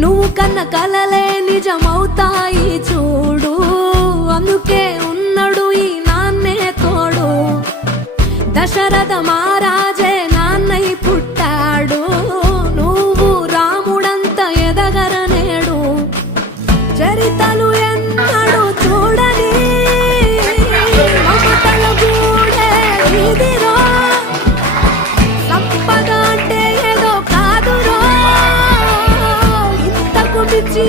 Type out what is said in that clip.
నువ్వు కన్న కలలే నిజమవుతాయి చూడు, అందుకే ఉన్నాడు ఈ నాన్నే తోడు. దశరథ మహారాజే నాన్నై పుట్టాడు, నువ్వు రాముడంత ఎదగరనేడు. చరితలు ఎన్నడు చూడని మమతల గూడే ఇదిరో, సంపద అంటే ఏదో కాదురో, ఇంతకు మించి